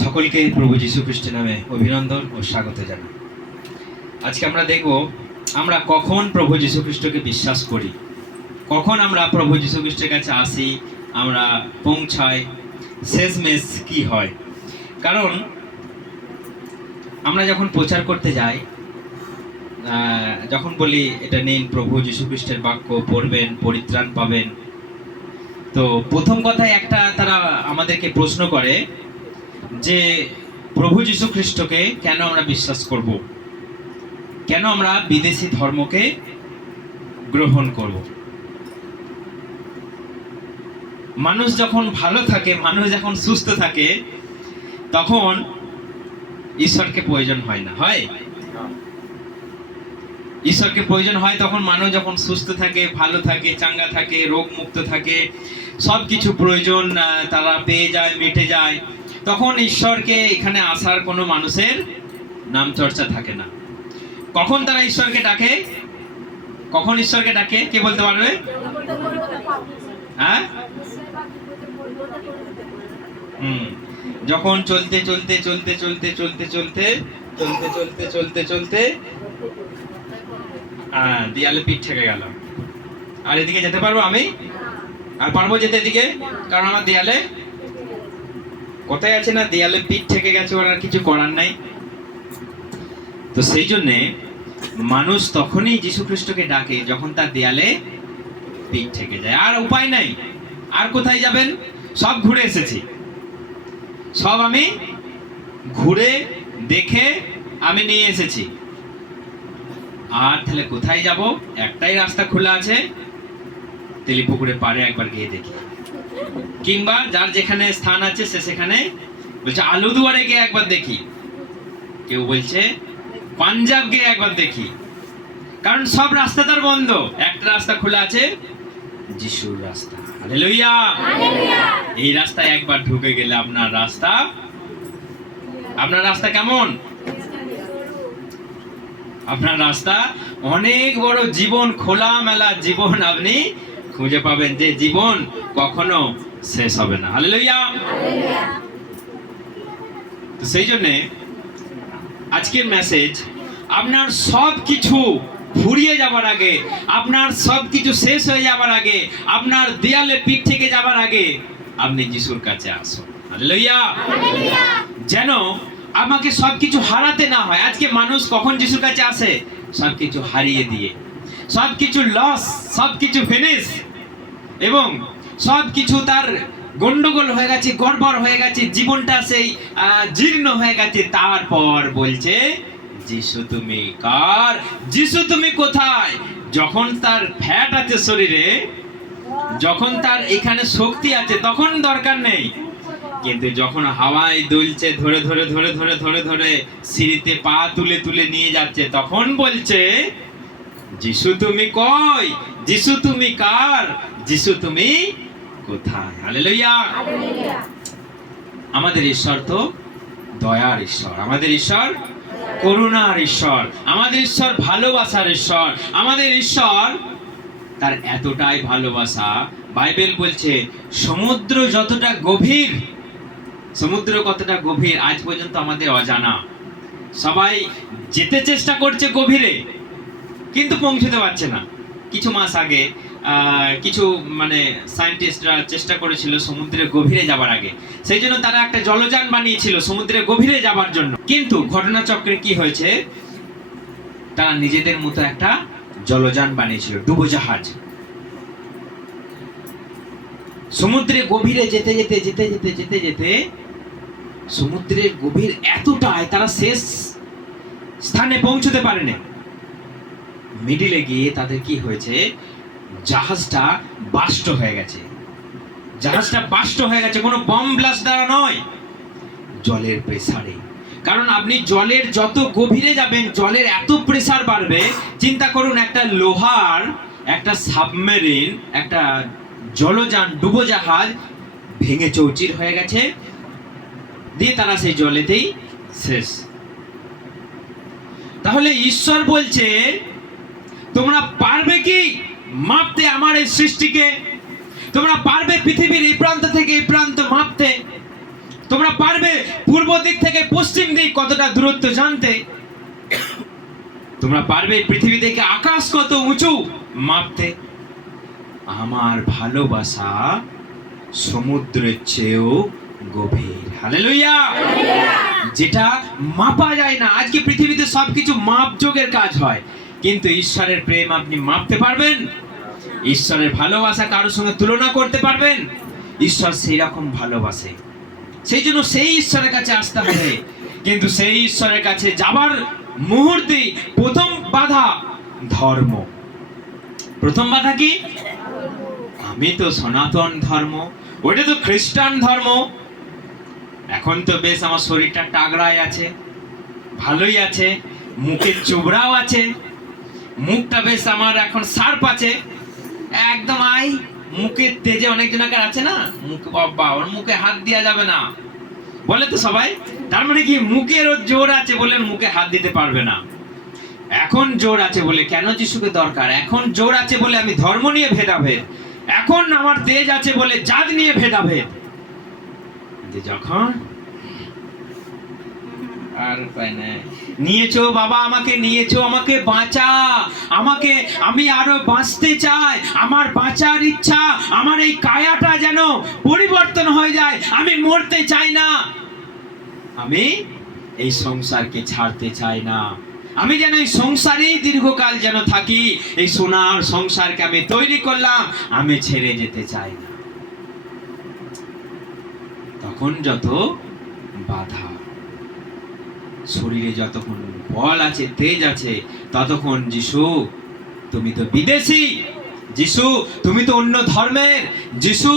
সকলকে প্রভু যীশু খ্রিস্টের নামে অভিনন্দন ও স্বাগত জানাই। আজকে আমরা দেখব আমরা কখন প্রভু যীশু খ্রিস্টকে বিশ্বাস করি, কখন আমরা প্রভু যীশু খ্রিস্টের কাছে আসি, আমরা পৌঁছাই, শেষমেশ কি হয়। কারণ আমরা যখন প্রচার করতে যাই, যখন বলি এটা নিন প্রভু যীশু খ্রিস্টের বাক্য পড়বেন, পরিত্রাণ পাবেন, তো প্রথম কথায় একটা তারা আমাদেরকে প্রশ্ন করে যে প্রভু যীশু খ্রিস্টকে কেন আমরা বিশ্বাস করব, কেন আমরা বিদেশি ধর্মকে গ্রহণ করব। মানুষ যখন ভালো থাকে, মানুষ যখন সুস্থ থাকে, তখন ঈশ্বরকে প্রয়োজন হয় না, হয় ঈশ্বরকে প্রয়োজন হয় তখন মানুষ যখন সুস্থ থাকে, ভালো থাকে, চাঙ্গা থাকে, রোগ মুক্ত থাকে, সব কিছু প্রয়োজন তারা পেয়ে যায়, মিটে যায়, তখন ঈশ্বরকে এখানে আসার কোনো মানুষের নাম চর্চা থাকে না। কখন তারা ঈশ্বরকে ডাকে, কখন ঈশ্বরকে ডাকে কে বলতে পারবে? হ্যাঁ, যখন চলতে চলতে চলতে চলতে চলতে চলতে চলতে চলতে চলতে চলতে দেয়ালে পিঠ ঠেকে গেল, আর এদিকে যেতে পারবো আমি? আর পারবো যেতে এদিকে? কারণ আমার দেয়ালে কোথায় আছে না, দেয়ালে পিঠ ঠেকে গেছে, ওর আর কিছু করার নাই। তো সেই জন্যে মানুষ তখনই যীশু খ্রিস্টকে ডাকে যখন তার দেয়ালে পিঠ ঠেকে যায়, আর উপায় নাই। আর কোথায় যাবেন? সব ঘুরে এসেছি, সব আমি ঘুরে দেখে আমি নিয়ে এসেছি, আর তাহলে কোথায় যাব? একটাই রাস্তা খোলা আছে, তেলিপুকুরের পাড়ে একবার গিয়ে দেখি, কিংবা যার যেখানে স্থান আছে সে সেখানে বলছে আলুদুয়ারে গিয়ে একবার দেখি, কেউ বলছে পাঞ্জাব গিয়ে একবার দেখি। কারণ সব রাস্তা তার বন্ধ, একটা রাস্তা খোলা আছে, যিশুর রাস্তা। হালেলুয়া! এই রাস্তায় একবার ঢুকে গেলে আপনার রাস্তা কেমন? আপনার রাস্তা অনেক বড় জীবন, খোলা মেলা জীবন আপনি খুঁজে পাবেন, যে জীবন কখনো শেষ হবে না। হালেলুয়া! তো সেই জন্য আজকের মেসেজ, আপনার সব কিছু ফুরিয়ে যাবার আগে, আপনার সব কিছু শেষ হয়ে যাবার আগে, আপনার দেয়ালে পিঠ থেকে যাবার আগে আপনি যিশুর কাছে আসুন। হালেলুয়া! যেন আমাকে সবকিছু হারাতে না হয়। আজকে মানুষ কখন যিশুর কাছে আসে? সবকিছু হারিয়ে দিয়ে, সবকিছু লস, সবকিছু ফিনিশ, এবং সবকিছু তার গন্ডগোল হয়ে গেছে, গড়বড় হয়ে গেছে, জীবনটা সেই জীর্ণ হয়ে গেছে। তারপর বলছে যিশু তুমি কার, যিশু তুমি কোথায়? যখন তার ফ্যাট আছে শরীরে, যখন তার এখানে শক্তি আছে, তখন দরকার নেই। কিন্তু যখন হাওয়ায় দুলছে, ধরে ধরে ধরে ধরে ধরে ধরে সিঁড়িতে পা তুলে তুলে নিয়ে যাচ্ছে, তখন বলছে যিশু তুমি কই, যিশু তুমি কার, যিশু তুমি কোথায়? হালেলুয়া! আমাদের ঈশ্বর তো দয়ার ঈশ্বর, আমাদের ঈশ্বর করুণার ঈশ্বর, আমাদের ঈশ্বর ভালোবাসার ঈশ্বর। আমাদের ঈশ্বর তার এতটাই ভালোবাসা, বাইবেল বলছে সমুদ্র যতটা গভীর, সমুদ্র কতটা গভীর আজ পর্যন্ত আমাদের অজানা। সবাই যেতে চেষ্টা করছে গভীরে, কিন্তু পৌঁছতে পারছে না। কিছু মাস আগে কিছু সায়েন্টিস্টরা চেষ্টা করেছিল সমুদ্রের গভীরে যাবার আগে, সেই জন্য তারা একটা জলযান বানিয়েছিল সমুদ্রের গভীরে যাবার জন্য। কিন্তু ঘটনাচক্রে কি হয়েছে, তারা নিজেদের মতো একটা জলযান বানিয়েছিল, ডুবোজাহাজ। সমুদ্রের গভীরে যেতে যেতে যেতে যেতে যেতে যেতে সমুদ্রের গভীর এতটাই, তারা শেষ স্থানে পৌঁছতে পারেনি। মিডিলে গিয়ে তাদের কি হয়েছে, জাহাজটা বাস্ট হয়ে গেছে। জাহাজটা বাস্ট হয়ে গেছে কোনো বম ব্লাস্ট দ্বারা নয়, জলের প্রেসারে। কারণ আপনি জলের যত গভীরে যাবেন, জলের এত প্রেসার বাড়বে। চিন্তা করুন, একটা লোহার একটা সাবমেরিন, একটা জলযান, ডুবোজাহাজ ভেঙে চৌচির হয়ে গেছে, দিয়ে তারা সেই জলেতেই শেষ। তাহলে ঈশ্বর বলছে তোমরা পারবে কি মাপতে আমার এই সৃষ্টিকে? তোমরা পারবে পৃথিবীর এই প্রান্ত থেকে এই প্রান্ত মাপতে? তোমরা পারবে পূর্ব দিক থেকে পশ্চিম দিক কতটা দূরত্ব জানতে? তোমরা পারবে পৃথিবী থেকে আকাশ কত উঁচু মাপতে? আমার ভালোবাসা সমুদ্রের চেয়েও গভীর। হালেলুয়া। যেটা মাপা যায় না। আজকে পৃথিবীতে সবকিছু মাপযোগের কাজ হয়, কিন্তু ঈশ্বরের প্রেম আপনি মাপতে পারবেন? ঈশ্বরের ভালোবাসা কারোর সঙ্গে তুলনা করতে পারবেন? ঈশ্বর সেই রকম ভালোবাসে, সেই জন্য সেই ঈশ্বরের কাছে আসতে হবে। কিন্তু সেই ঈশ্বরের কাছে যাবার মুহূর্তে প্রথম বাধা ধর্ম। প্রথম বাধা কি? আমি তো সনাতন ধর্ম, ওটা তো খ্রিস্টান ধর্ম। এখন তো বেশ আমার শরীরটা টাগড়ায় আছে, ভালোই আছে, মুখে চোবড়াও আছে, মুখটা বেশ আমার এখন শার্প আছে, একদম মুখের তেজে অনেক জনকার আছে না, মুখ বাবা ওর মুখে হাত দেওয়া যাবে না বলে তো সবাই। তার মানে কি মুখের জোর আছে বলে মুখে হাত দিতে পারবে না। এখন জোর আছে বলে কেন যিশুকে দরকার? এখন জোর আছে বলে আমি ধর্ম নিয়ে ভেদাভেদ, এখন আমার তেজ আছে বলে জাত নিয়ে ভেদাভেদ। যখন আর উপায় নাই, নিয়েছো বাবা, আমাকে নিয়েছো, আমাকে বাঁচা, আমাকে, আমি আরো বাঁচতে চাই, আমার বাঁচার ইচ্ছা, আমার এই কায়াটা যেন পরিবর্তন হয়ে যায়, আমি মরতে চাই না, আমি এই সংসারকে ছাড়তে চাই না, আমি যেন এই সংসারেই দীর্ঘকাল যেন থাকি, এই সোনার সংসারকে আমি তৈরি করলাম, আমি ছেড়ে যেতে চাই না। তখন যত বাধা, শরীরে যতক্ষণ বল আছে, তেজ আছে, ততক্ষণ যিশু তুমি তো বিদেশি, যিশু তুমি তো অন্য ধর্মের, যিশু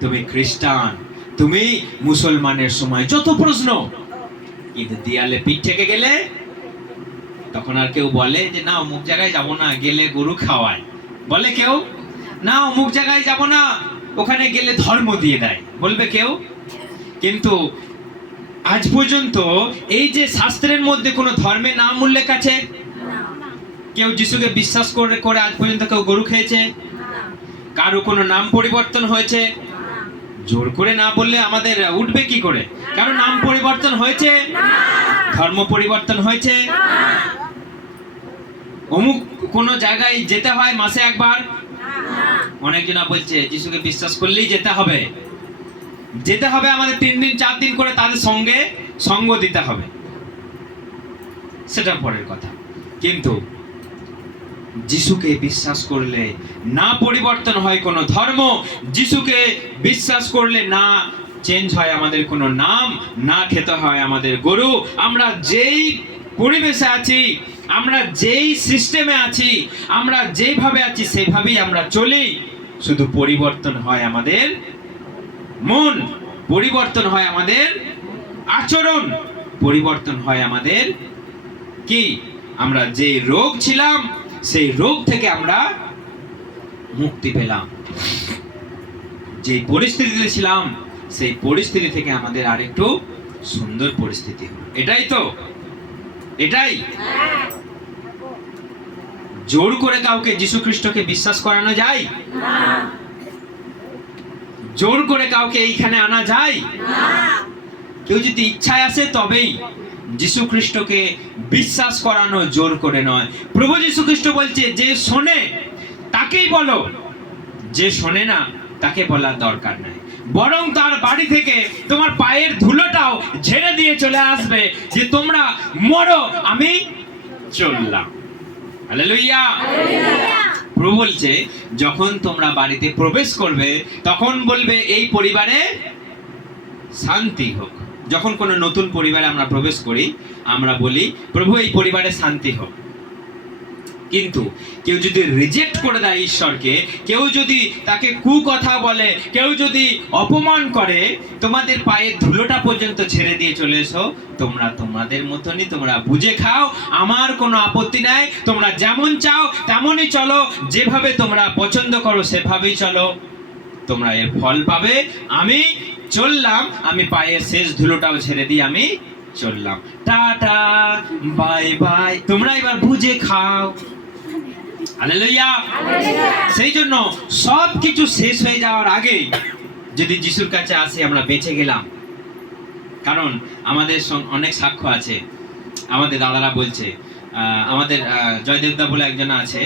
তুমি খ্রিস্টান, তুমি মুসলমানের সময় যত প্রশ্ন। কিন্তু দেয়ালে পিঠ থেকে গেলে তখন আর কেউ বলে যে না অমুক জায়গায় যাব না, গেলে গরু খাওয়ায়, বলে কেউ না অমুক জায়গায় যাব না, ওখানে গেলে ধর্ম দিয়ে দেয়, বলবে কেউ। কিন্তু আজ পর্যন্ত এই যে শাস্ত্রের মধ্যে কোনো ধর্মের নাম উল্লেখ আছে? কেউ যিশুকে বিশ্বাস করে করে আজ পর্যন্ত কেউ গরু খেয়েছে? কারো কোনো নাম পরিবর্তন হয়েছে? জোর করে না বললে আমাদের উঠবে কি করে? কারো নাম পরিবর্তন হয়েছে? ধর্ম পরিবর্তন হয়েছে? অমুক কোনো জায়গায় যেতে হয় মাসে একবার? অনেকজনা বলছে যিশুকে বিশ্বাস করলেই যেতে হবে, যেতে হবে আমাদের 3 দিন 4 দিন করে তাদের সঙ্গে সঙ্গ দিতে হবে, সেটা পরের কথা। কিন্তু যিশুকে বিশ্বাস করলে না পরিবর্তন হয় কোনো ধর্ম, যিশুকে বিশ্বাস করলে না চেঞ্জ হয় আমাদের কোনো নাম, না খেতে হয় আমাদের গরু, আমরা যেই পরিবেশে আছি, আমরা যেই সিস্টেমে আছি, আমরা যেভাবে আছি সেভাবেই আমরা চলি। শুধু পরিবর্তন হয় আমাদের মন, পরিবর্তন হয় আমাদের আচরণ, পরিবর্তন হয় আমাদের কি, আমরা যে রোগ ছিলাম সেই রোগ থেকে আমরা মুক্তি পেলাম, যে পরিস্থিতিতে ছিলাম সেই পরিস্থিতি থেকে আমাদের আরেকটু সুন্দর পরিস্থিতি হলো। এটাই তো, এটাই। জোর করে কাউকে যীশু খ্রিস্টকে বিশ্বাস করানো যায়? জোর করে কাউকে এইখানে আনা যায়? কেউ যদি ইচ্ছায় আসে তবেই। যীশু খ্রিস্টকে বিশ্বাস করানো জোর করে নয়। প্রভু যীশু খ্রিস্ট বলছে যে শোনে তাকেই বলো, যে শোনে না তাকে বলার দরকার নাই, বরং তার বাড়ি থেকে তোমার পায়ের ধুলোটাও ঝেড়ে দিয়ে চলে আসবে যে তোমরা মরো, আমি চললাম। হালেলুয়া। প্রভু বলছে যখন তোমরা বাড়িতে প্রবেশ করবে তখন বলবে এই পরিবারে শান্তি হোক। যখন কোনো নতুন পরিবারে আমরা প্রবেশ করি আমরা বলি প্রভু এই পরিবারে শান্তি হোক। কিন্তু কেউ যদি রিজেক্ট করে দেয় ঈশ্বরকে, কেউ যদি তাকে কুকথা বলে, কেউ যদি অপমান করে, তোমাদের পায়ের ধুলোটা পর্যন্ত ছেড়ে দিয়ে চলে এসো, তোমরা তোমাদের মতনই তোমরা বুঝে খাও, আমার কোনো আপত্তি নাই, তোমরা যেমন চাও তেমনই চলো, যেভাবে তোমরা পছন্দ করো সেভাবেই চলো, তোমরা এর ফল পাবে। আমি চললাম, আমি পায়ের শেষ ধুলোটাও ছেড়ে দিয়ে আমি চললাম, টাটা বাই বাই, তোমরা এবার বুঝে খাও। হালেলুয়া। সেই জন্য সব কিছু শেষ হয়ে যাওয়ার আগে যদি যিশুর কাছে আসি আমরা বেঁচে গেলাম। কারণ আমাদের অনেক সাক্ষ্য আছে, আমাদের দাদারা বলছে, আমাদের জয়দেবদা বলে একজন আছে,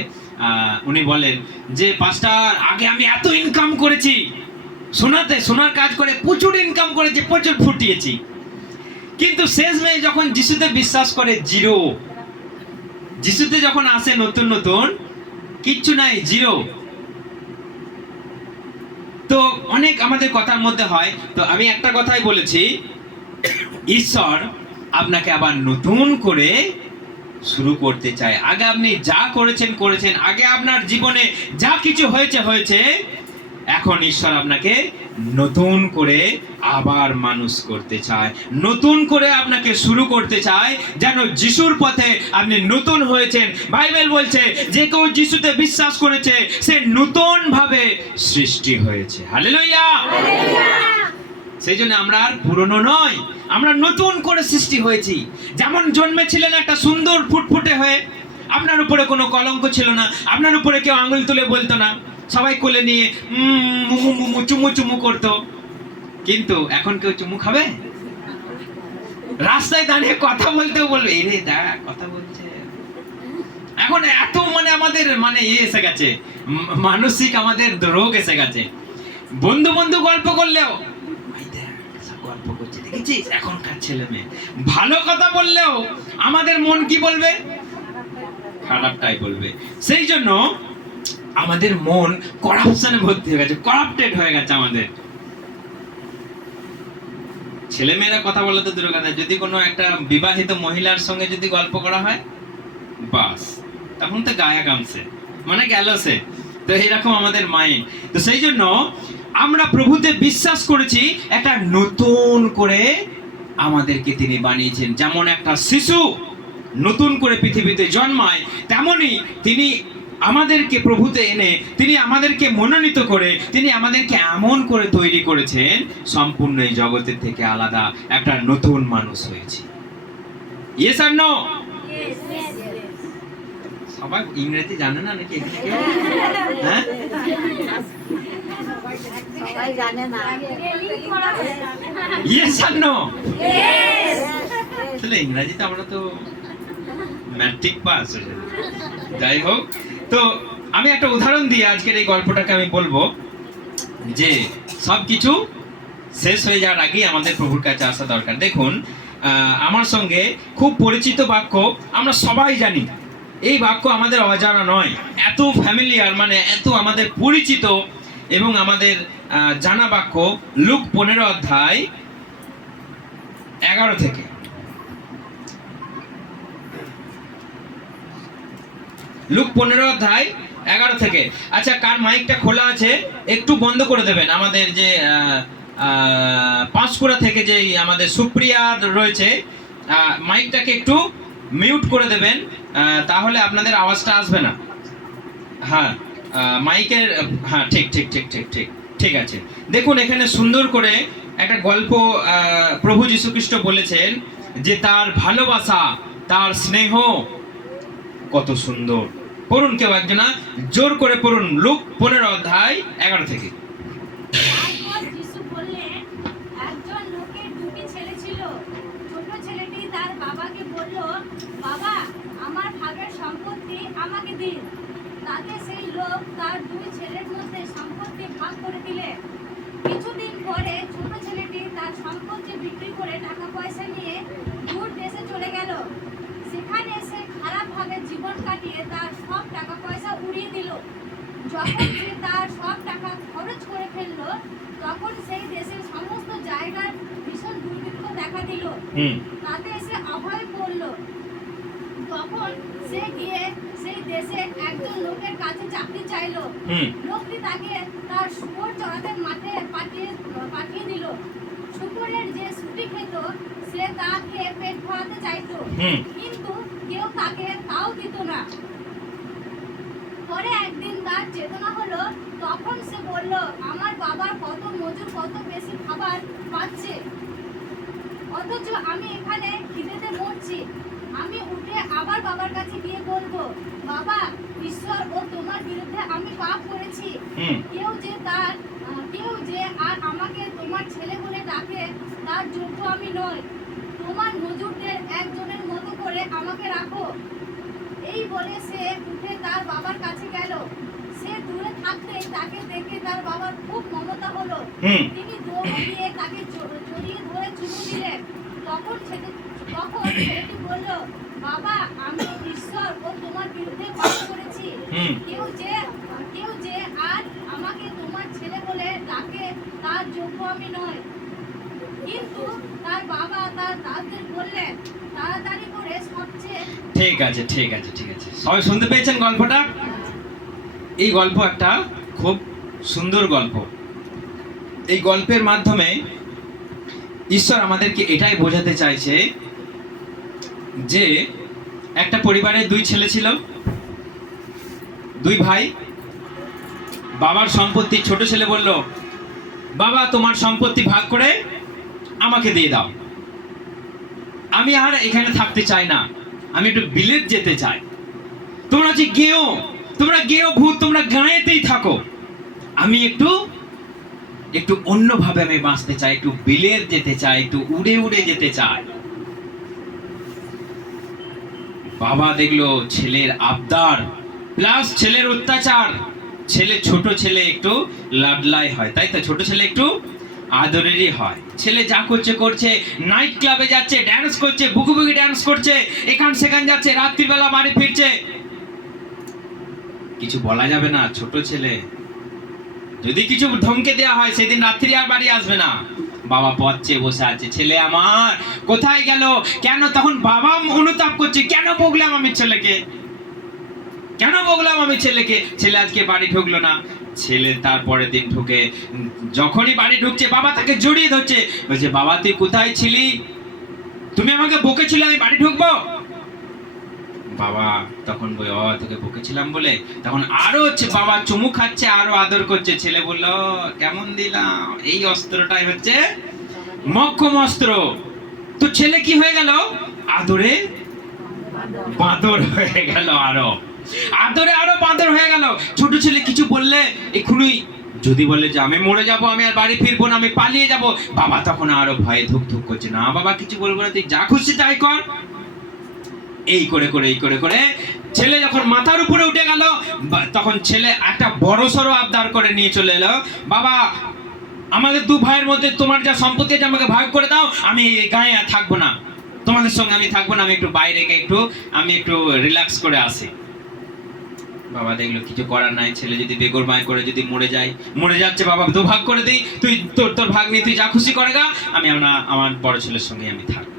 উনি বলেন যে পাস্টার আগে আমি এত ইনকাম করেছি, সোনার কাজ করে প্রচুর ইনকাম করেছি, প্রচুর ফুটিয়েছি, কিন্তু শেষমেশ যখন যিশুতে বিশ্বাস করে জিরো। যিশুতে যখন আসে নতুন নতুন কিচ্ছু নাই, জিরো। তো অনেক আমাদের কথার মধ্যে হয়। তো আমি একটা কথাই বলেছি, ঈশ্বর আপনাকে আবার নতুন করে শুরু করতে চায়। আগে আপনি যা করেছেন, আগে আপনার জীবনে যা কিছু হয়েছে, এখন ঈশ্বর আপনাকে নতুন করে আবার মানুষ করতে চায়, নতুন করে আপনাকে শুরু করতে চায়, যেন যিশুর পথে আপনি নতুন হয়েছেন। বাইবেল বলছে যে কেউ যিশুতে বিশ্বাস করেছে সে নতুন ভাবে সৃষ্টি হয়েছে। হালেলুয়া। সেই জন্য আমরা আর পুরনো নয়, আমরা নতুন করে সৃষ্টি হয়েছি। যেমন জন্মেছিলেন একটা সুন্দর ফুটফুটে হয়ে, আপনার উপরে কোনো কলঙ্ক ছিল না, আপনার উপরে কেউ আঙুল তুলে বলতো না, সবাই কোলে নিয়ে চুমু করতো। কিন্তু এখন কেউ চুমু খাবে? রাস্তায় দাঁড়িয়ে কথা বলতেও বলবে এই রে দা কথা বলছে। এখন এত আমাদের এসে গেছে, মানসিক আমাদের রোগ এসে গেছে। বন্ধু গল্প করলেও গল্প করছে, দেখেছিস এখনকার ছেলে মেয়ে। ভালো কথা বললেও আমাদের মন কি বলবে? খারাপটাই বলবে। সেই জন্য আমাদের মন করাপশনে ভর্তি হয়ে গেছে, করাপ্টেড হয়ে গেছে আমাদের। ছেলে মেয়েরা কথা বলে তো দূরের কথা, যদি কোনো একটা বিবাহিত মহিলার সঙ্গে যদি গল্প করা হয়, বাস তখন তো গায়ে গামছে, গেল সে। তো এরকম আমাদের মাইন্ড। তো সেই জন্য আমরা প্রভুতে বিশ্বাস করেছি, একটা নতুন করে আমাদেরকে তিনি বানিয়েছেন। যেমন একটা শিশু নতুন করে পৃথিবীতে জন্মায়, তেমনি তিনি আমাদেরকে প্রভুতে এনে তিনি আমাদেরকে মনোনীত করে তিনি আমাদেরকে এমন করে তৈরি করেছেন, সম্পূর্ণ এই জগতের থেকে আলাদা একটা নতুন মানুষ হয়েছে। ইয়েস আর নো? সবাই ইংরেজি জানে না নাকি? হ্যাঁ, সবাই জানে না। ইয়েস আর নো? তাহলে ইংরেজিতে আমরা তো ম্যাট্রিক পাস হয়ে। যাই হোক, তো আমি একটা উদাহরণ দিয়ে আজকের এই গল্পটাকে আমি বলবো যে সবকিছু শেষ হয়ে যাওয়ার আগেই আমাদের প্রভুর কাছে আসা দরকার। দেখুন, আমার সঙ্গে খুব পরিচিত বাক্য, আমরা সবাই জানি, এই বাক্য আমাদের অজানা নয়, এত ফ্যামিলিয়ার, এত আমাদের পরিচিত এবং আমাদের জানা বাক্য। লুক 15 অধ্যায় 11 থেকে। লুক 15 অধ্যায় 11 থেকে। আচ্ছা, কার মাইকটা খোলা আছে একটু বন্ধ করে দেবেন। আমাদের যে পাঁশকুড়া থেকে যে আমাদের সুপ্রিয়া রয়েছে, মাইকটাকে একটু মিউট করে দেবেন, তাহলে আপনাদের আওয়াজটা আসবে না। হ্যাঁ, মাইকের, হ্যাঁ, ঠিক আছে। দেখুন, এখানে সুন্দর করে একটা গল্প প্রভু যীশু খ্রিস্ট বলেছেন যে তার ভালোবাসা, তার স্নেহ কত সুন্দর। পড়ুন, কেউ একজনা জোর করে পড়ুন, লুক 15 অধ্যায় 11 থেকে। একজন লোকের 2টি ছেলে ছিল। ছোট ছেলেটি তার বাবাকে বলল, বাবা, আমার ভাগের সম্পত্তি আমাকে দিন। তাতে সেই লোক তার 2 ছেলের মধ্যে সম্পত্তি ভাগ করে দিলে। কিছুদিন পরে ছোট ছেলেটি তার সম্পত্তি বিক্রি করে টাকা পয়সা নিয়ে দূর দেশে চলে গেল। সেখানে সে খারাপভাবে জীবন কাটিয়ে তার সব টাকা পয়সা উড়িয়ে দিল। যখন সে তার সব টাকা খরচ করে ফেললো, তখন সেই দেশের সমস্ত জায়গার ভীষণ দুর্ভিক্ষ দেখা দিল। তাতে সে অভয় পড়ল। তখন সে গিয়ে সেই দেশে একজন লোকের কাছে চাকরি চাইল। লোকটি তাকে তার শুকর চড়াতে মাঠে পাঠিয়ে দিল। শুকরের যে ছুটি খেত সে তা খেয়ে পেট ভরাতে চাইতো, কিন্তু কেউ তাকে তাও দিত না। পরে একদিন তার চেতনা হলো, তখন সে বলল, আমার বাবার কত মজুর কত বেশি খাবার পাচ্ছে, অথচ আমি এখানে খিদেতে মরছি। আমি উঠে আবার বাবার কাছে গিয়ে বলবো, বাবা, ঈশ্বর ও তোমার বিরুদ্ধে আমি পাপ করেছি। কেউ যে তার কেউ যে আর আমাকে তোমার ছেলে বলে ডাকে তার যোগ্য আমি নই। তোমার মজুরদের একজনের মতো করে আমাকে রাখো। এই বলে সে উঠে তার বাবার কাছে গেল। সে দূরে থাকতে তাকে দেখে তার বাবার খুব মমতা হলো। তিনি দৌড়ে গিয়ে তাকে জড়িয়ে ধরে চুমু দিলেন। তখন ছেলেটি বলল, বাবা, আমি ঈশ্বর ও তোমার বিরুদ্ধে পাপ করেছি। কেউ যে আর আমাকে তোমার ছেলে বলে ডাকে তার যোগ্য আমি নই। কিন্তু তার বাবা তার দাসদের বললেন, তাড়াতাড়ি করে সবচেয়ে ঠিক আছে, ঠিক আছে, ঠিক আছে, সবাই শুনতে পেয়েছেন গল্পটা? এই গল্প একটা খুব সুন্দর গল্প। এই গল্পের মাধ্যমে ঈশ্বর আমাদেরকে এটাই বোঝাতে চাইছে যে একটা পরিবারে দুই ছেলে ছিল, দুই ভাই। বাবার সম্পত্তি ছোট ছেলে বলল, বাবা, তোমার সম্পত্তি ভাগ করে আমাকে দিয়ে দাও। আমি আর এখানে থাকতে চাই না, আমি একটু বিলেত যেতে চাই। তোমরা হচ্ছে গেও, তোমরা গেও ভূত, তোমরা গাঁয়েতেই থাকো। আমি একটু অন্যভাবে আমি বাঁচতে চাই, একটু বিলেত যেতে চাই, একটু উড়ে উড়ে যেতে চাই। বাবা দেখলো ছেলের আবদার প্লাস ছেলের অত্যাচার। ছোট ছেলে একটু লাডলাই হয়, তাই তো? ছোট ছেলে একটু আদরেরই হয়। ছেলে যা করছে, নাইট ক্লাবে যাচ্ছে, ড্যান্স করছে, বুকুবুকি ড্যান্স করছে, এখান সেখান যাচ্ছে, রাত্রিবেলা বাড়ি ফিরছে। কিছু বলা যাবে না, ছোট ছেলে। যদি কিছু ধমকে দেওয়া হয় সেদিন রাত্রি আর বাড়ি আসবে না। বাবা পথ চেয়ে বসে আছে, ছেলে আমার কোথায় গেল, কেন? তখন বাবা অনুতাপ করছে, কেন বকলাম আমি ছেলেকে, কেন বকলাম আমি ছেলেকে? ছেলে আজকে বাড়ি ঢুকলো না। ছেলে তারপরের দিন ঢুকে, যখনই বাড়ি ঢুকছে বাবা তাকে জড়িয়ে ধরছে, বলছে, বাবা তুই কোথায় ছিলি? তুমি আমাকে বকেছিলে আমি বাড়ি ঢুকবো? বাবা তখন বলে, ও তোকে বকেছিলাম বলে। তখন আরো বাবা চুমু খাচ্ছে, আরো আদর করছে। ছেলে বলল, কেমন দিলাম? এই অস্ত্রটাই হচ্ছে মক্ষম অস্ত্র। তো ছেলে কি হয়ে গেল? আদরে বাঁদর হয়ে গেল, আরো আদরে আরো বাঁদর হয়ে গেল। ছোট ছেলে কিছু বললে এক্ষুনি যদি বলে যে আমি মরে যাব, আমি আর বাড়ি ফিরবো না, আমি পালিয়ে যাব, বাবা তখন আরো ভয়ে ধুক ধুক করছে, না বাবা কিছু বলবো না, তুই যা খুশি তাই কর। এই করে ছেলে যখন মাথার উপরে উঠে গেল, তখন ছেলে একটা বড় সড়ো আবদার করে নিয়ে চলে এলো, বাবা আমাদের দু ভাইয়ের মধ্যে তোমার যা সম্পত্তি আছে আমাকে ভাগ করে দাও, আমি এই গায়ে আর থাকবো না, তোমাদের সঙ্গে আমি থাকবো না, আমি একটু বাইরে গিয়ে একটু রিল্যাক্স করে আসি। বাবা দেখলো কিছু করার নাই, ছেলে যদি বেগরমায় করে যদি মরে যাচ্ছে, বাবা দু ভাগ করে দিই, তুই তোর ভাগ নিয়ে তুই যা খুশি করে গা, আমি আমার বড় ছেলের সঙ্গে আমি থাকবো।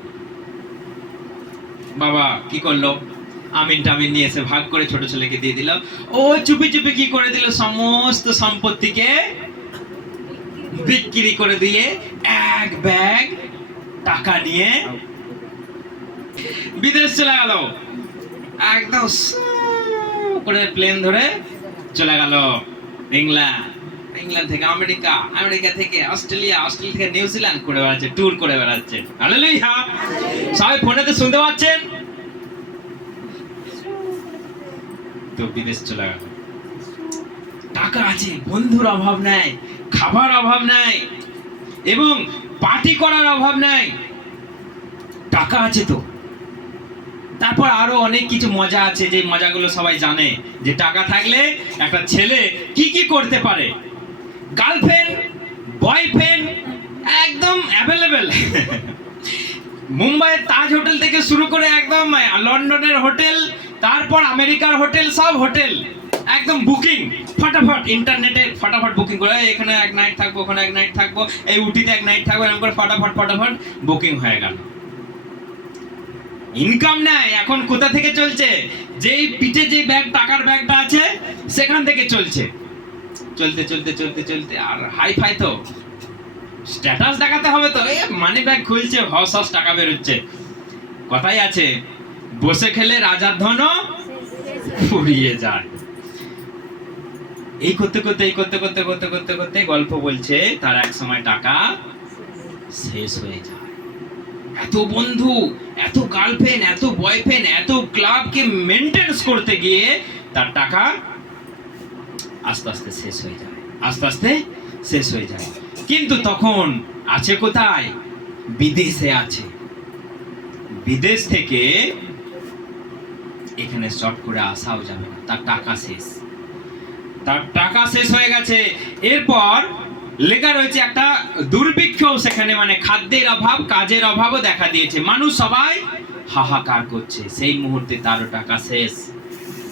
বাবা কি করলো, আমিন টামিন নিয়ে এসে ভাগ করে ছোট ছেলেকে দিয়ে দিল। ও চুপি চুপি কি করে দিল, সমস্ত সম্পত্তিকে বিক্রি করে দিয়ে এক ব্যাগ টাকা নিয়ে বিদেশ চলে গেল। একদম করে প্লেন ধরে চলে গেল ইংল্যান্ড থেকে আমেরিকা, আমেরিকা থেকে অস্ট্রেলিয়া, অস্ট্রেলিয়া থেকে নিউজিল্যান্ড করে বেড়াচ্ছে, ট্যুর করে বেড়াচ্ছে। হালেলুয়া! সবাই ফোনেতে শুনতে পাচ্ছেন তো? বিদেশ চলে গেল। টাকা আছে, বন্ধুর অভাব নাই, খাবার অভাব নাই, এবং পার্টি করার অভাব নাই, টাকা আছে তো। তারপর আরো অনেক কিছু মজা আছে, যে মজাগুলো সবাই জানে, যে টাকা থাকলে একটা ছেলে কি কি করতে পারে। গার্লফ্রেন্ড, বয়ফ্রেন্ড একদম অ্যাভেলেবেল। মুম্বাইয়ের তাজ হোটেল থেকে শুরু করে একদম লন্ডনের হোটেল, তারপর আমেরিকার হোটেল, সব হোটেল একদম বুকিং ফটাফট, ইন্টারনেটে ফটাফট বুকিং করে, এখানে এক নাইট থাকবো, ওখানে এক নাইট থাকবো, এই উটিতে এক নাইট থাকবো, এরকম করে ফটাফট বুকিং হয়ে গেল। ইনকাম নাই এখন কোথা থেকে চলছে? যেই পিঠে যে ব্যাগ, টাকার ব্যাগটা আছে সেখান থেকে চলছে। চলতে আর হাই ফাই তো স্ট্যাটাস দেখাতে হবে তো, এই মানি ব্যাগ খুলছে, হস টাকা বেরোচ্ছে। কথাই আছে, বসে খেলে রাজার ধনও ফুরিয়ে যায়। এই করতে গল্প বলছে তার এক সময় টাকা শেষ হয়ে যায়। এত বন্ধু, এত গার্লফ্রেন্ড, এত বয়ফ্রেন্ড, এত ক্লাবকে মেনটেন্স করতে গিয়ে তার টাকা আস্তে আস্তে শেষ হয়ে যায়, আস্তে আস্তে শেষ হয়ে যায়। কিন্তু তখন আছে কোথায়? বিদেশে আছে। বিদেশ থেকে এখানে শর্ট করে আসাও যাবে না, তার টাকা শেষ। তার টাকা শেষ হয়ে গেছে। এরপর লেখা রয়েছে একটা দুর্ভিক্ষ সেখানে, মানে খাদ্যের অভাব, কাজের অভাবও দেখা দিয়েছে। মানুষ সবাই হাহাকার করছে। সেই মুহূর্তে তারও টাকা শেষ,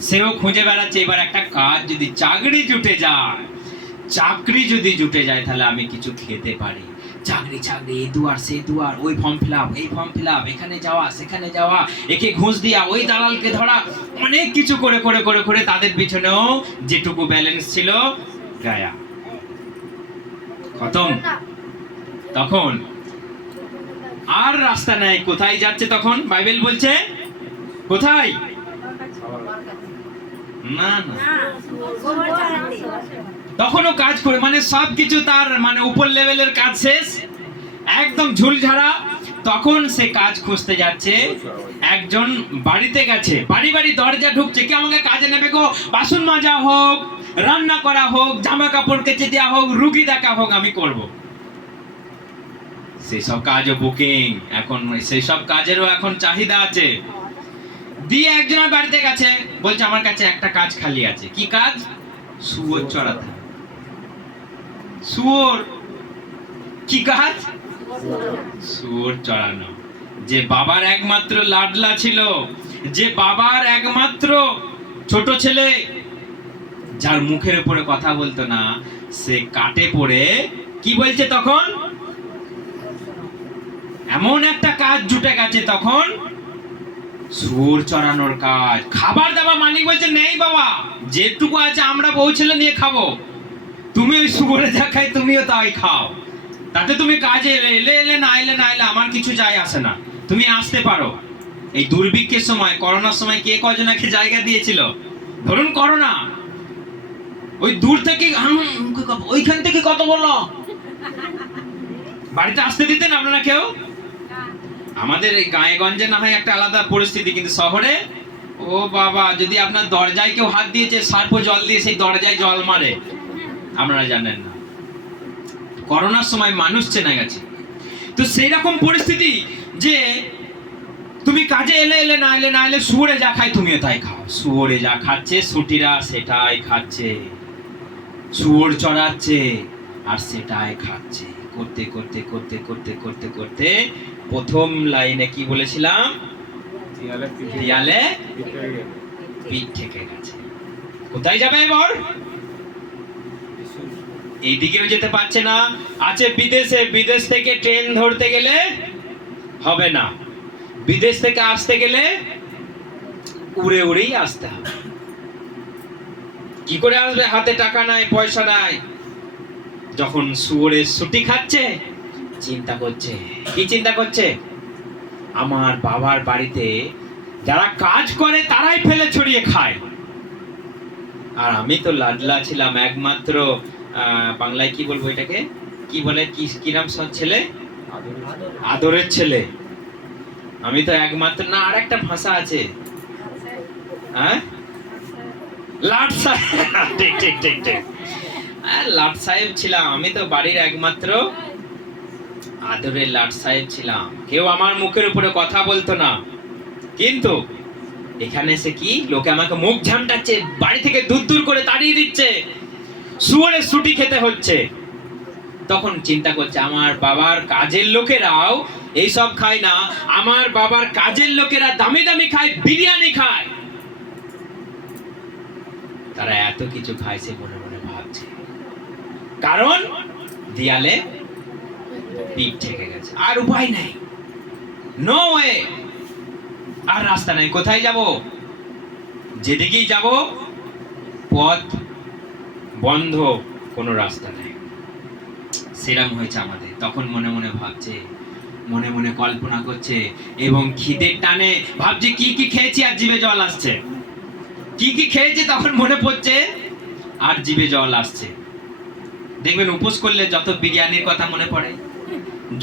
সেও খুঁজে বেড়াচ্ছে এবার একটা কাজ, যদি চাকরি জুটে যায়, চাকরি যদি জুটে যায় তাহলে আমি কিছু খেতে পারি। চাকরি চাকরি, এ দুয়ার সে দুয়ার, ওই ফর্ম ফিল আপ, এই ফর্ম ফিল আপ, এখানে যাওয়া সেখানে যাওয়া, একে ঘুষ দিয়া, ওই দালালকে ধরা, অনেক কিছু করে করে করে করে তাদের পিছনেও যেটুকু ব্যালেন্স ছিল গায়া খতম। তখন আর রাস্তা নাই, কোথায় যাচ্ছে তখন? বাইবেল বলছে কোথায়? না না, তখনও কাজ করে, মানে সবকিছু তার মানে উপর লেভেলের কাজ শেষ, একদম ঝুলঝাড়া। তখন সে কাজ খুঁজতে যাচ্ছে, একজন বাড়িতে গেছে, বাড়ি বাড়ি দরজা ঢুকছে, কে আমাকে কাজে নেবে গো? বাসন মাজা হোক, রান্না করা হোক, জামা কাপড় কেচে দেওয়া হোক, রুগী দেখা হোক, আমি করব। সেই সব কাজও বুকিং এখন, সেই সব কাজেরও এখন চাহিদা আছে। দিয়ে একজনের বাড়িতে গেছে, বলছে আমার কাছে একটা কাজ খালি আছে। কি কাজ? শুয়োর চড়াতে। শুয়োর? কি কাজ? শুয়োর চড়ানো। যে বাবার একমাত্র লাডলা ছিল, যে বাবার একমাত্র ছোট ছেলে, যার মুখের উপরে কথা বলতো না, সে কাটে পড়ে কি বলছে তখন? এমন একটা কাজ জুটে গেছে তখন, শুয়োর চড়ানোর কাজ। খাবার দাবার মালিক বলছে নেই বাবা, যেটুকু আছে আমরা বউ ছেলে নিয়ে খাবো, তুমি ওই শুয়োরে যা খাই তুমিও তাই খাও, তাতে তুমি কাজে এলে এলে, না এলে না এলে আমার কিছু যায় আসে না, তুমি আসতে পারো। এই দুর্ভিক্ষের সময়, করোনার সময় কে কজনাকে জায়গা দিয়েছিল? ধরুন করোনা, ওই দূর থেকে ওইখান থেকে কত বললো, বাড়িতে আসতে দিতেন আপনারা কেউ? আমাদের এই গায়ে গঞ্জে না হয় একটা আলাদা পরিস্থিতি, কিন্তু শহরে ও বাবা, যদি আপনার দরজায় কেউ হাত দিয়েছে, সার্প জল দিয়ে সেই দরজায় জল মারে, আপনারা জানেন না। করোনার সময় মানুষ চেনা গেছে। তো সেই রকম পরিস্থিতি যে তুমি কাজে এলে এলে, না এলে না এলে, শুয়োরে যা খায় তুমিও তাই খাও। শুয়োরে যা খাচ্ছে সুটিরা সেটাই খাচ্ছে, শুয়োর চড়াচ্ছে আর সেটাই খাচ্ছে। করতে করতে করতে করতে করতে করতে প্রথম লাইনে কি বলেছিলাম? দেয়ালে পিঠ ঠেকে গেছে। কোথায় যাবে এবার? এইদিকেও যেতে পারছে না, আছে বিদেশে। বিদেশ থেকে ট্রেন ধরতে গেলে হবে না, বিদেশ থেকে আসতে গেলে উড়ে উড়েই আসতে হবে। কি করে আসবে? হাতে টাকা নাই, পয়সা নাই। যখন শুয়োরের ছুটি খাচ্ছে, চিন্তা করছে। কি চিন্তা করছে? আমার বাবার বাড়িতে যারা কাজ করে তারাই ফেলে ছড়িয়ে খায়, আর আমি তো লাডলা ছিলাম, একমাত্র বাংলায় কি বলবো এটাকে, কি বলে, কি নাম সব ছেলে? আদরের ছেলে। আমি তো একমাত্র, না আর একটা ভাষা আছে, হ্যাঁ, লাট সাহেব। ঠিক ঠিক ঠিক ঠিক, লাট সাহেব ছিলাম আমি তো, বাড়ির একমাত্র আদরের লাট সাহেব ছিলাম। কেউ আমার মুখের উপরে কথা বলতো না, কিন্তু এখানে এসে কি লোকে আমাকে মুখ ঝামটাচ্ছে, বাড়ি থেকে দূর দূর করে তাড়িয়ে দিচ্ছে, শুয়োরের ছুটি খেতে হচ্ছে। তখন চিন্তা করছে, আমার বাবার কাজের লোকেরাও এইসব খায় না, আমার বাবার কাজের লোকেরা দামি দামি খায়, বিরিয়ানি খায়, তারা এত কিছু খায়, সে মনে মনে ভাবছে। কারণ দেয়ালে পিঠ ঠেকে গেছে, আর উপায় নাই, নো ওয়ে, আর রাস্তা নাই। কোথায় যাব? যেদিকেই যাব পথ বন্ধ, কোনো রাস্তা নেই। সেরকম হয়েছে আমাদের। তখন মনে মনে ভাবছে, মনে মনে কল্পনা করছে, এবং খিদের টানে ভাবছে কি কি খেয়েছি আর জিভে জল আসছে, কি কি খেয়েছে তখন মনে পড়ছে আর জিভে জল আসছে। দেখবেন উপোস করলে যত বিরিয়ানির কথা মনে পড়ে,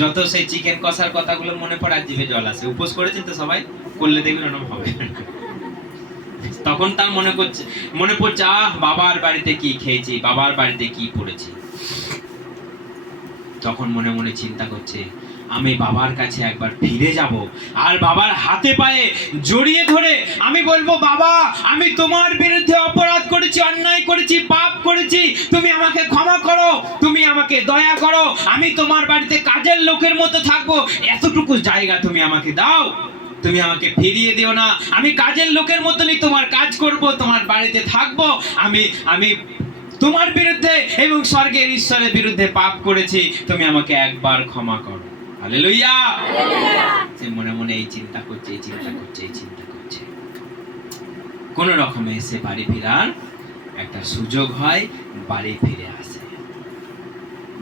যত সেই চিকেন কষার কথাগুলো মনে পড়ে আর জিভে জল আসে। উপোস করেছেন তো সবাই? করলে দেখবেন ওরকম হবে। তখন তার মনে পড়ছে, আহ বাবার বাড়িতে কি খেয়েছি, বাবার বাড়িতে কি পড়েছি। তখন মনে মনে চিন্তা করছে, আমি বাবার কাছে একবার ফিরে যাব আর বাবার হাতে পায়ে জড়িয়ে ধরে আমি বলবো, বাবা আমি তোমার বিরুদ্ধে অপরাধ করেছি, অন্যায় করেছি, পাপ করেছি, তুমি আমাকে ক্ষমা করো, তুমি আমাকে দয়া করো, আমি তোমার বাড়িতে কাজের লোকের মতো থাকবো, এতটুকু জায়গা তুমি আমাকে দাও, তুমি আমাকে ফিরিয়ে দিও না, আমি কাজের লোকের মতনই তোমার কাজ করব, তোমার বাড়িতে থাকবো, আমি আমি তোমার বিরুদ্ধে এবং স্বর্গের ঈশ্বরের বিরুদ্ধে পাপ করেছি, তুমি আমাকে একবার ক্ষমা করো। হালেলুয়া। সে মনে মনে এই চিন্তা করছে, এই চিন্তা করছে, এই চিন্তা করছে। কোন রকমে সে বাড়ি ফেরার একটা সুযোগ হয়, বাড়ি ফিরে আসে।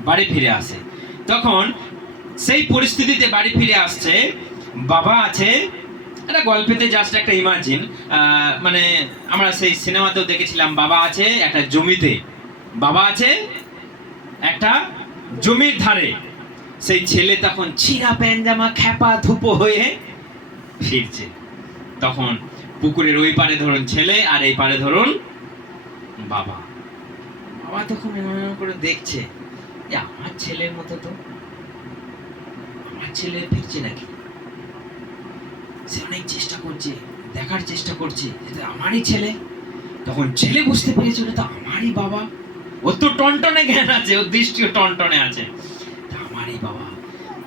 বাড়ি ফিরে আসে তখন সেই পরিস্থিতিতে বাড়ি ফিরে আসছে, বাবা আছে, একটা গল্পেতে জাস্ট একটা ইমাজিন, মানে আমরা সেই সিনেমাতেও দেখেছিলাম, বাবা আছে একটা জমিতে, বাবা আছে একটা জমির ধারে, সেই ছেলে তখন ছিঁড়া প্যান্ট জামা খ্যাপা ধুপো হয়ে ফিরছে। তখন পুকুরের ওই পারে ধরুন ছেলে আর এই পারে ধরুন বাবা। বাবা তখন এমন করে দেখছে যে আমার ছেলের মতো তো, আমার ছেলে ফিরছে নাকি, সে অনেক চেষ্টা করছে, দেখার চেষ্টা করছে এটা আমারই ছেলে। তখন ছেলে বুঝতে পেরেছে ওটা তো আমারই বাবা, ওর তো টনটনে জ্ঞান আছে, ওর দৃষ্টিও টনটনে আছে, আমারই বাবা।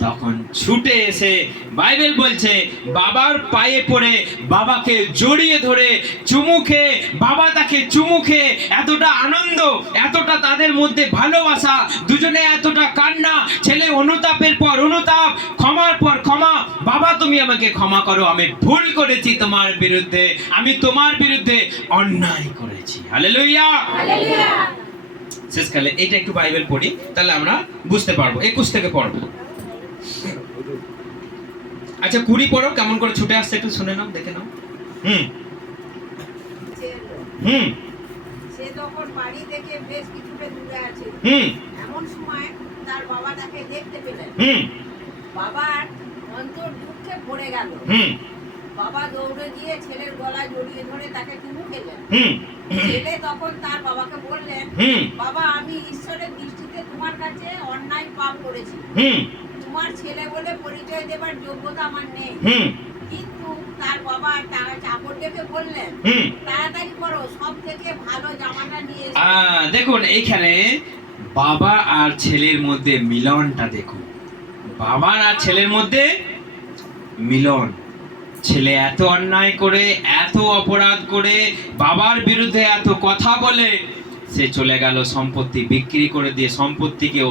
তখন ছুটে এসে বাইবেল বলছে বাবার পায়ে পড়ে বাবাকে জড়িয়ে ধরে চুমু খেয়ে, বাবা তাকে চুমু খেয়ে এতটা আনন্দ, এতটা তাদের মধ্যে ভালোবাসা, দুজনে এতটা কান্না, ছেলে অনুতাপের পর অনুতাপ, ক্ষমার পর ক্ষমা, বাবা তুমি আমাকে ক্ষমা করো, আমি ভুল করেছি তোমার বিরুদ্ধে, আমি তোমার বিরুদ্ধে অন্যায় করেছি। হালেলুয়া। শেষকালে এটা একটু বাইবেল পড়ি, তাহলে আমরা বুঝতে পারবো। 21 থেকে পড়বো। আচ্ছা 20 পড়ো, কেমন করে ছুটে আসছে একটু শুনে নাও, দেখে নাও। সে তখন বাড়ি থেকে বেশ কিছুটা দূরে আছে। এমন সময় তার বাবা তাকে দেখতে পেলেন। বাবার অন্তর দুঃখে ভরে গেল। বাবা দৌড়ে গিয়ে ছেলের গলায় জড়িয়ে ধরে তাকে চুমু খেলেন। ছেলে তখন তার বাবাকে বললেন, বাবা আমি ঈশ্বরের দৃষ্টিতে তোমার কাছে অন্যায় পাপ করেছি, তোমার ছেলে বলে পরিচয় দেবার যোগ্যতা আমার নেই। কিন্তু তার বাবা তার চাকর ডেকে বললেন, তাড়াতাড়ি করো, সব থেকে ভালো জামাটা নিয়ে এসো। দেখুন এইখানে বাবা আর ছেলের মধ্যে মিলনটা দেখুন, বাবার আর ছেলের মধ্যে মিলন। ছেলে এত অন্যায় করে, এত অপরাধ করে, বাবার বিরুদ্ধে এত কথা বলে, সে চলে গেল সম্পত্তি বিক্রি করে দিয়ে, সম্পত্তিকেও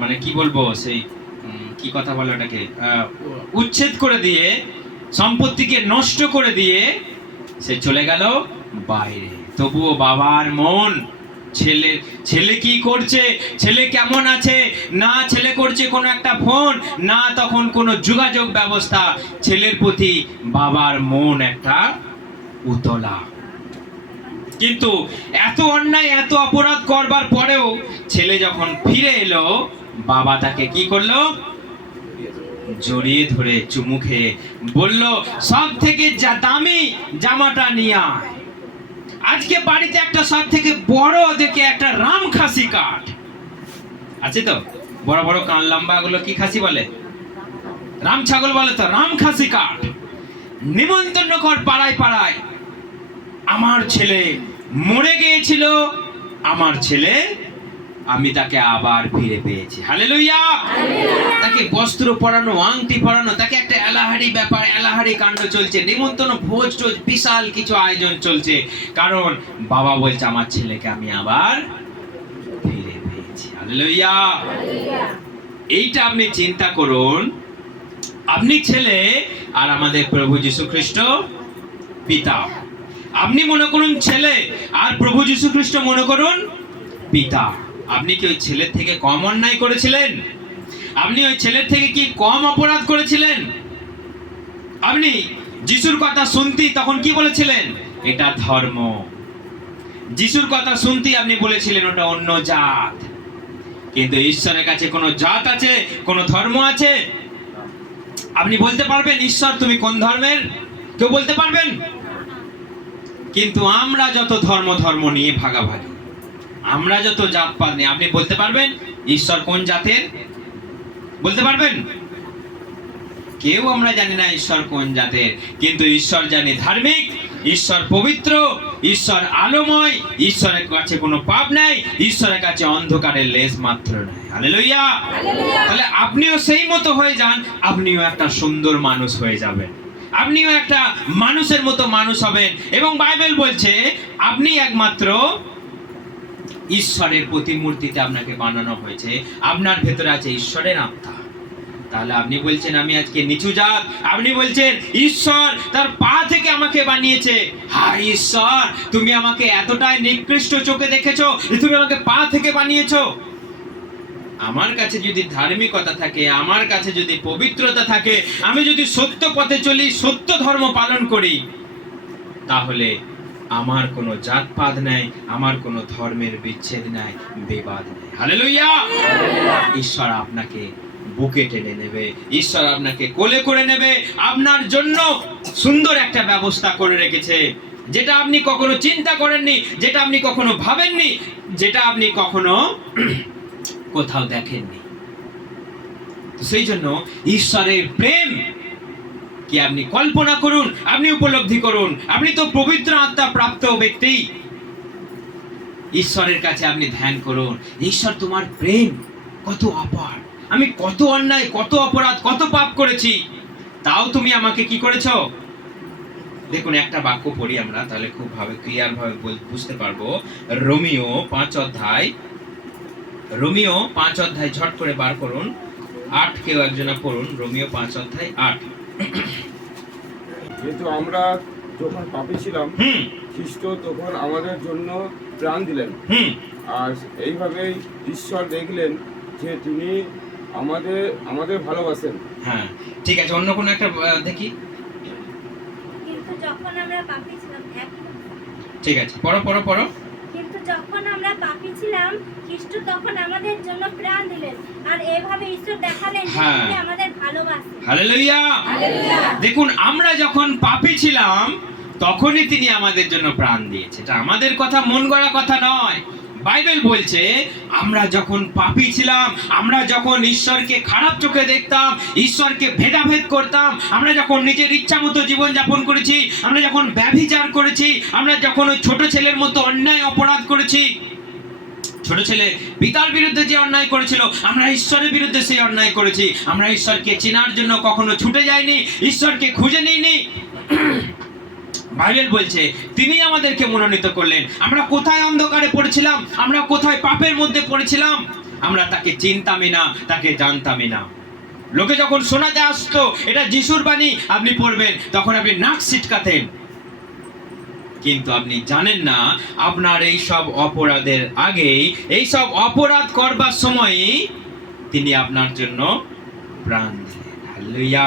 মানে কি বলবো, সেই কি কথা বলে ওটাকে, উচ্ছেদ করে দিয়ে, সম্পত্তিকে নষ্ট করে দিয়ে সে চলে গেল বাইরে। তবুও বাবার মন, ছেলে কি করছে, ছেলে কেমন আছে, না ছেলে করছে কোনো একটা ফোন, না তখন কোনো যোগাযোগ ব্যবস্থা, ছেলের প্রতি বাবার মন একটা উতলা। কিন্তু এত অন্যায়, এত অপরাধ করবার পরেও ছেলে যখন ফিরে এলো, বাবা তাকে কি করলো, জড়িয়ে ধরে চুমু খেয়ে বলল, সব থেকে দামি জামাটা নিয়ে আয়। আজকে বাড়িতে একটা সব থেকে বড় দেখে একটা রাম খাসি কাঠ আছে, তো বড় বড় কান লম্বা, গুলো কি খাসি বলে, রাম ছাগল বলে, তো রাম খাসি কাঠ নিমন্ত্রণ কর পাড়ায় পাড়ায়। আমার ছেলে মরে গিয়েছিল, আমার ছেলে আমি তাকে আবার ফিরে পেয়েছি। হালেলুয়া। তাকে বস্ত্র পরানো, আংটি পরানো, তাকে একটা এলাহারি ব্যাপার, এলাহারি কাণ্ড চলছে, নিমন্ত্রণ, ভোজ টোজ, বিশাল কিছু আয়োজন চলছে, কারণ বাবা বলছে আমার ছেলেকে আমি আবার ফিরে পেয়েছি। হালেলুয়া। এইটা আপনি চিন্তা করুন, আপনি ছেলে আর আমাদের প্রভু যীশু খ্রিস্ট পিতা। আপনি মনে করুন ছেলে আর প্রভু যীশু খ্রিস্ট মনে করুন পিতা। আপনি কি ওই ছেলের থেকে কম অন্যায় করেছিলেন? আপনি ওই ছেলের থেকে কি কম অপরাধ করেছিলেন? আপনি যিশুর কথা শুনতেই তখন কি বলেছিলেন, এটা ধর্ম। যিশুর কথা শুনতেই আপনি বলেছিলেন ওটা অন্য জাত। কিন্তু ঈশ্বরের কাছে কোনো জাত আছে, কোনো ধর্ম আছে? আপনি বলতে পারবেন ঈশ্বর তুমি কোন ধর্মের? কেউ বলতে পারবেন? কিন্তু আমরা যত ধর্ম নিয়ে ভাগাভাগি, আমরা যত জাতপাত নিয়ে, আপনি বলতে পারবেন ঈশ্বর কোন জাতের বলতে পারবেন? কেউ আমরা জানি না ঈশ্বর কোন জাতের, কিন্তু ঈশ্বর জানে ধার্মিক, ঈশ্বর পবিত্র, ঈশ্বর আলোময়, ঈশ্বরের কাছে কোনো পাপ নাই, ঈশ্বরের কাছে অন্ধকারের লেশ মাত্র নাই। হালেলুয়া। তাহলে আপনিও সেই মতো হয়ে যান, আপনিও একটা সুন্দর মানুষ হয়ে যাবেন, আপনিও একটা মানুষের মতো মানুষ হবেন। এবং বাইবেল বলছে আপনি একমাত্র ঈশ্বরের প্রতিমূর্তিতে আপনাকে বানানো হয়েছে, আপনার ভেতরে আছে ঈশ্বরের আত্মা। তাহলে আপনি বলছেন আমি আজকে নিচু জাত, আপনি বলছেন ঈশ্বর তার পা থেকে আমাকে বানিয়েছে। হায় ঈশ্বর, তুমি আমাকে এতটাই নিকৃষ্ট চোখে দেখেছো যে তুমি আমাকে পা থেকে বানিয়েছো। আমার কাছে যদি ধার্মিকতা থাকে, আমার কাছে যদি পবিত্রতা থাকে, আমি যদি সত্য পথে চলি, সত্য ধর্ম পালন করি, তাহলে আমার কোনো জাতপাত নাই, আমার কোনো ধর্মের বিচ্ছেদ নাই, বিবাদ নাই। হালেলুয়া। ঈশ্বর আপনাকে বুকে টেনে নেবে, ঈশ্বর আপনাকে কোলে করে নেবে, আপনার জন্য সুন্দর একটা ব্যবস্থা করে রেখেছে, যেটা আপনি কখনো চিন্তা করেননি, যেটা আপনি কখনো ভাবেননি, যেটা আপনি কখনো কোথাও দেখেননি। সেই জন্য ঈশ্বরের প্রেম কি আপনি কল্পনা করুন, আপনি উপলব্ধি করুন। আপনি তো পবিত্র আত্মা প্রাপ্ত ব্যক্তি, ঈশ্বরের কাছে আপনি ধ্যান করুন, ঈশ্বর তোমার প্রেম কত অপার, আমি কত অন্যায়, কত অপরাধ, কত পাপ করেছি, তাও তুমি আমাকে কি করেছো। দেখুন একটা বাক্য পড়ি আমরা, তাহলে খুব ভাবে ক্লিয়ার ভাবে বুঝতে পারবো। রোমিও 5 অধ্যায়, রোমিও 5 অধ্যায় ঝট করে বার করুন, 8 কেউ একজনা পড়ুন, রোমিও 5 অধ্যায় 8। যেহেতু আমরা যখন পাপী ছিলাম, খ্রিস্ট তখন আমাদের জন্য প্রাণ দিলেন। আর এইভাবেই ঈশ্বর দেখলেন যে তিনি আমাদের ভালোবাসেন। হ্যাঁ, ঠিক আছে, অন্য কোনো একটা দেখি। কিন্তু যখন আমরা পাপী ছিলাম, ঠিক আছে, পড়ো পড়ো পড়ো। কিন্তু যখন আমরা পাপী ছিলাম, খ্রিস্ট তখন আমাদের জন্য প্রাণ দিলেন। আর এভাবে ঈশ্বর দেখালেন যে হ্যাঁ। তিনি আমাদের ভালোবাসেন। হালেলুয়া। দেখুন আমরা যখন পাপী ছিলাম তখনই তিনি আমাদের জন্য প্রাণ দিয়েছে। এটা আমাদের কথা, মন গড়া কথা নয়। বাইবেল বলছে আমরা যখন পাপী ছিলাম, আমরা যখন ঈশ্বরকে খারাপ চোখে দেখতাম, ঈশ্বরকে ভেদাভেদ করতাম, আমরা যখন নিজের ইচ্ছা মতো জীবন যাপন করেছি, আমরা যখন ব্যভিচার করেছি, আমরা যখন ওই ছোট ছেলের মতো অন্যায় অপরাধ করেছি, ছোট ছেলে পিতার বিরুদ্ধে যে অন্যায় করেছিল, আমরা ঈশ্বরের বিরুদ্ধে সেই অন্যায় করেছি। আমরা ঈশ্বরকে চেনার জন্য কখনো ছুটে যাইনি, ঈশ্বরকে খুঁজে নিইনি। বাইবেল বলছে তিনি আমাদেরকে মনোনীত করলেন। আমরা কোথায় অন্ধকারে পড়েছিলাম, আমরা কোথায় পাপের মধ্যে পড়েছিলাম, আমরা তাকে চিনতামই না, তাকে জানতামই না। লোকে যখন শোনাতে আসতো এটা যিশুর বাণী, আপনি পড়বেন, তখন আপনি নাক ছিটকাতেন। কিন্তু আপনি জানেন না আপনার এই সব অপরাধের আগেই, এই সব অপরাধ করবার সময়ই তিনি আপনার জন্য প্রাণ দিলেন। হালেলুয়া।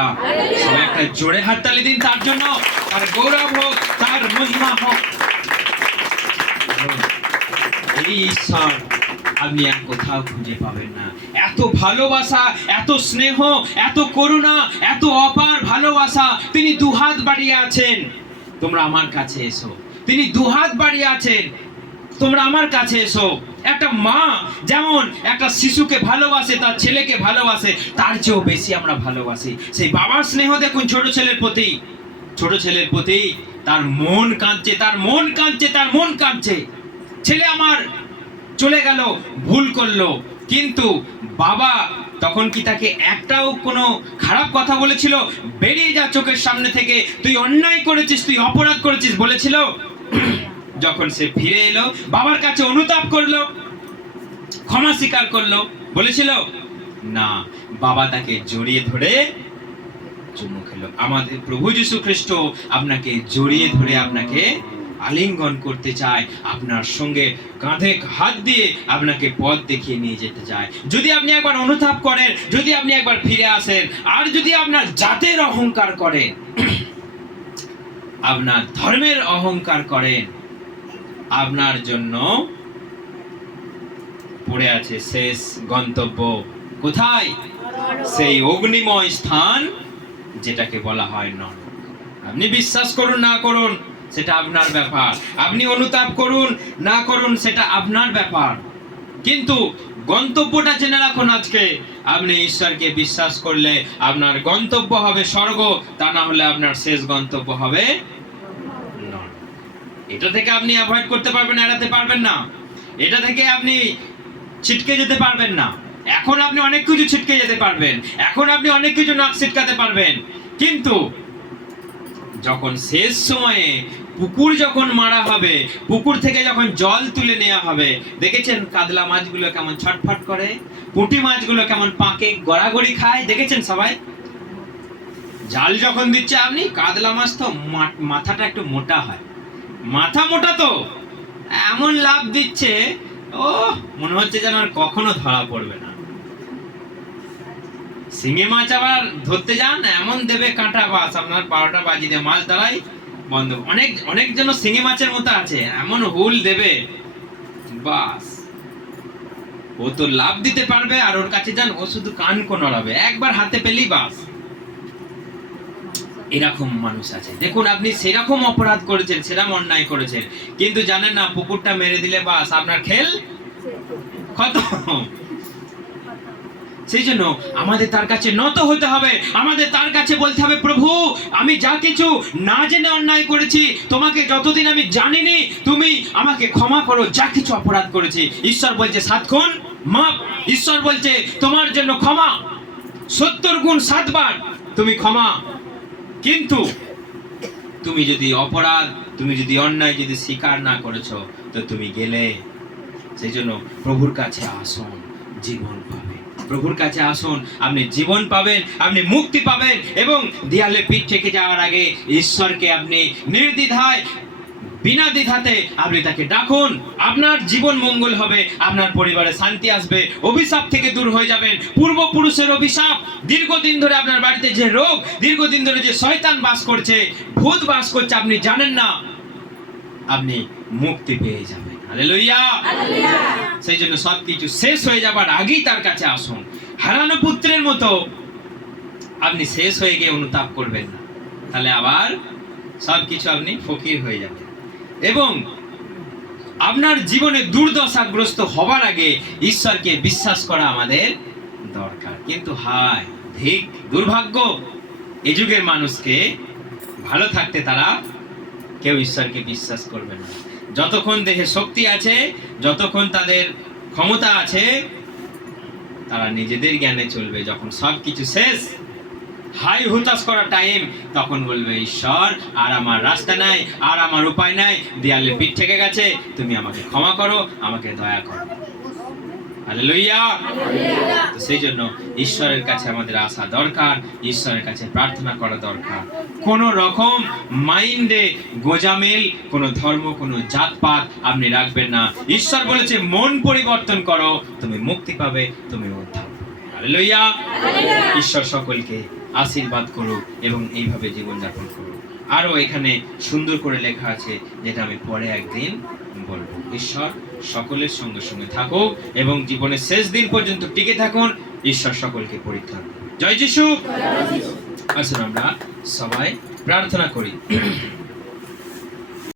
সবাই একটা জোরে হাততালি দিন তার জন্য, তার গৌরব হোক, তার মহিমা হোক। এই ঈশ্বর আপনি আর কোথাও খুঁজে পাবেন না। এত ভালোবাসা, এত স্নেহ, এত করুণা, এত অপার ভালোবাসা। তিনি দুহাত বাড়িয়ে আছেন, তোমরা আমার কাছে এসো। তিনি দুহাত বাড়িয়ে আছেন, তোমরা আমার কাছে এসো। একটা মা যেমন একটা শিশুকে ভালোবাসে, তার ছেলেকে ভালোবাসে, তার চেয়েও বেশি আমরা ভালোবাসি। সেই বাবার স্নেহ দেখুন ছোট ছেলের প্রতি, ছোট ছেলের প্রতি তার মন কাঁদছে, তার মন কাঁদছে, তার মন কাঁদছে। ছেলে আমার চলে গেল, ভুল করলো, কিন্তু বাবা তখন কি তাকে একটাও কোনো খারাপ কথা বলেছিল? বেরিয়ে যা চোখের সামনে থেকে, তুই অন্যায় করেছিস, তুই অপরাধ করেছিস বলেছিল? যখন সে ফিরে এলো, বাবার কাছে অনুতাপ করলো, ক্ষমা স্বীকার করলো, বলেছিল? না, বাবা তাকে জড়িয়ে ধরে চুমু খেলো। আমাদের প্রভু যীশু খ্রিস্ট আপনাকে জড়িয়ে ধরে আপনাকে আলিঙ্গন করতে চায়, আপনার সঙ্গে কাঁধে হাত দিয়ে আপনাকে পথ দেখিয়ে নিয়ে যেতে চায়। যদি আপনি একবার অনুতাপ করেন, যদি আপনি একবার ফিরে আসেন, আর যদি আপনার জাতের অহংকার করেন, আপনার ধর্মের অহংকার করেন, আপনার জন্য পড়ে আছে শেষ গন্তব্য। কোথায়? সেই অগ্নিময় স্থান যেটাকে বলা হয় নরক। আপনি বিশ্বাস করুন না করুন সেটা আপনার ব্যাপার, আপনি অনুতাপ করুন না করুন সেটা আপনার ব্যাপার, কিন্তু গন্তব্যটা জেনে রাখুন। আজকে আপনি ঈশ্বরকে বিশ্বাস করলে আপনার গন্তব্য হবে স্বর্গ, তা না হলে আপনার শেষ গন্তব্য হবে নরক। এটা থেকে আপনি অ্যাভয়েড করতে পারবেন, এড়াতে পারবেন না। এটা থেকে আপনি ছিটকে যেতে পারবেন না। এখন আপনি অনেক কিছু ছিটকে যেতে পারবেন, এখন আপনি অনেক কিছু নাক ছিটকাতে পারবেন, কিন্তু যখন শেষ সময়ে পুকুর যখন মারা হবে, পুকুর থেকে যখন জল তুলে নেওয়া হবে, দেখেছেন কাতলা মাছগুলো কেমন ছটফট করে, পুঁটি মাছগুলো কেমন পাকে গড়াগড়ি খায়, দেখেছেন সবাই? জাল যখন দিচ্ছে আপনি, কাতলা মাছ তো মাথাটা একটু মোটা হয়, মাথা মোটা তো এমন লাভ দিচ্ছে, ও মনে হচ্ছে যেন আর কখনো ধরা পড়বে না। শিঙে মাছ আবার ধরতে যান, এমন দেবে কাঁটা, বাস আপনার 12টা বাজি দিয়ে মাছ ধরাই বন্ধ। অনেক জন শিঙে মাছের মতো আছে, এমন হুল দেবে, বাস ও তো লাভ দিতে পারবে, আর ওর কাছে যান, ও শুধু কান কোন নড়াবে, একবার হাতে পেলেই বাস। এরকম মানুষ আছে। দেখুন, আপনি সেরকম অপরাধ করেছেন, সেরকম অন্যায় করেছেন, কিন্তু জানেন না পুকুরটা মেরে দিলে বাস আপনার খেল খতম। সেই জন্য আমাদের তার কাছে নত হতে হবে, আমাদের তার কাছে বলতে হবে, প্রভু আমি যা কিছু না জেনে অন্যায় করেছি, তোমাকে যতদিন আমি জানিনি তুমি আমাকে ক্ষমা করো, যা কিছু অপরাধ করেছি। ঈশ্বর বলছে 7 গুণ মাপ, ঈশ্বর বলছে তোমার জন্য ক্ষমা 70 গুণ 7 বার তুমি ক্ষমা। কিন্তু তুমি যদি অপরাধ, তুমি যদি অন্যায় যদি স্বীকার না করেছো, তো তুমি গেলে। সেই জন্য প্রভুর কাছে আসুন, জীবন পাবেন। প্রভুর কাছে আসুন, আপনি জীবন পাবেন, আপনি মুক্তি পাবেন, এবং দেয়ালে পিঠ থেকে যাওয়ার আগে ঈশ্বরকে আপনি নির্দ্বিধায়, বিনা দ্বিধাতে আপনি তাকে ডাকুন। আপনার জীবন মঙ্গল হবে, আপনার পরিবারে শান্তি আসবে, অভিশাপ থেকে দূর হয়ে যাবেন। পূর্বপুরুষের অভিশাপ, দীর্ঘদিন ধরে আপনার বাড়িতে যে রোগ, দীর্ঘদিন ধরে যে শয়তান বাস করছে, ভূত বাস করছে, আপনি জানেন না, আপনি মুক্তি পেয়ে যাবেন। হালেলুয়া। সেই জন্য সবকিছু শেষ হয়ে যাবার আগেই তার কাছে আসুন। হারানো পুত্রের মতো আপনি শেষ হয়ে গিয়ে অনুতাপ করবেন না, তাহলে আবার সবকিছু আপনি ফকির হয়ে যাবেন। এবং আপনার জীবনে দুর্দশাগ্রস্ত হবার আগে ঈশ্বরকে বিশ্বাস করা আমাদের দরকার। কিন্তু হায় ঠিক দুর্ভাগ্য, এই যুগের মানুষকে ভালো থাকতে তারা কেউ ঈশ্বরকে বিশ্বাস করবে না। যতক্ষণ দেহে শক্তি আছে, যতক্ষণ তাদের ক্ষমতা আছে, তারা নিজেদের জ্ঞানে চলবে। যখন সবকিছু শেষ, হাই হুতাশ করা টাইম, তখন বলবে ঈশ্বর আর আমার রাস্তা নাই, আর আমার উপায় নাই, দেয়ালে পিঠ থেকে গেছে, তুমি আমাকে ক্ষমা করো, আমাকে দয়া করো। হালেলুয়া। সেই জন্য ঈশ্বরের কাছে আমাদের আসা দরকার, ঈশ্বরের কাছে প্রার্থনা করা দরকার। কোন রকম মাইন্ডে গোজামিল, কোন ধর্ম, কোন জাতপাত আপনি রাখবেন না। ঈশ্বর বলেছে মন পরিবর্তন করো, তুমি মুক্তি পাবে, তুমি উদ্ধার পাবে। হালেলুয়া। ঈশ্বর সকলকে আশীর্বাদ করুক এবং এইভাবে জীবনযাপন করুক। আরো এখানে সুন্দর করে লেখা আছে, যেটা আমি পরে একদিন বলবো। ঈশ্বর সকলের সঙ্গে সঙ্গে থাকুক এবং জীবনের শেষ দিন পর্যন্ত টিকে থাকুন। ঈশ্বর সকলকে পরীক্ষা করুন। জয় যিশু। আসুন আমরা সবাই প্রার্থনা করি।